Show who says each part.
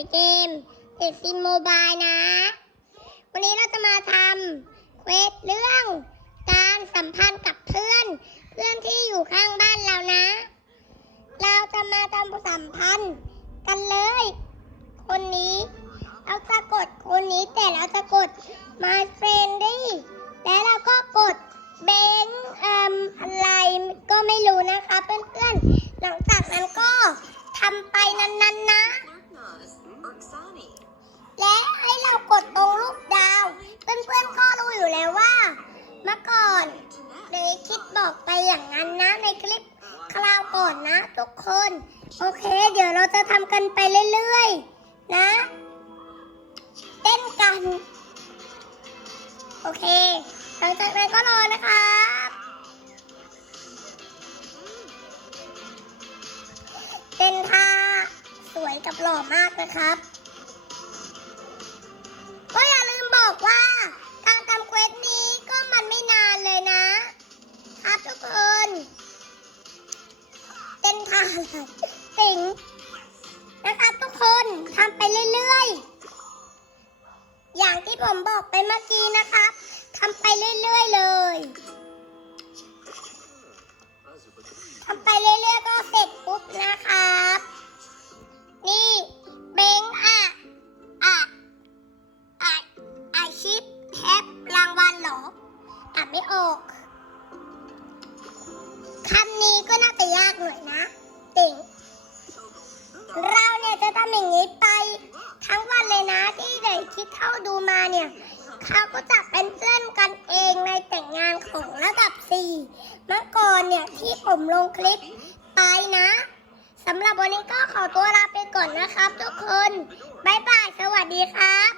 Speaker 1: รืเกมติซิมโมบายนะ วันนี้เราจะมาทำเควสเรื่องการสัมพันธ์กับเพื่อน เพื่อนที่อยู่ข้างบ้านเรานะ เราจะมาทำสัมพันธ์
Speaker 2: กัน
Speaker 1: เลย คนนี้ เราจะกดคนนี้แต่เราจะกด my friendly แล้วเราก็กดเบงอะไรก็ไม่รู้นะคะเพื่อน อย่างนั้นนะในคลิปคราวก่อนนะ ทุกคน โอเค เดี๋ยวเราจะทำกันไปเรื่อยๆ นะ เต้นกัน โอเค หลังจากนั้นก็รอนะครับเต้นท่าสวยกับหล่อมากนะครับ สิงนะครับทุกคนทำไปเรื่อยๆ อย่างที่ผมบอกไปเมื่อกี้นะครับทำไปเรื่อยๆเลยทำไปเรื่อยๆก็เสร็จปุ๊บนะครับ นี่เบงอะอะอาอาชีพแฮปรางวัลหรออ่านไม่ออกคำนี้ก็น่าจะยากหน่อยนะำอย่างนี้ไป ทั้งวันเลยนะที่เด็กคิดเข้าดูมาเนี่ยเขาก็จะเป็นเพื่อนกันเองในแต่งงานของระดับ4เมื่อก่อนเนี่ยที่ผมลงคลิปไปนะสำหรับวันนี้ก็ขอตัวลาไปก่อนนะครับทุกคน บ๊ายบาย สวัสดีครับ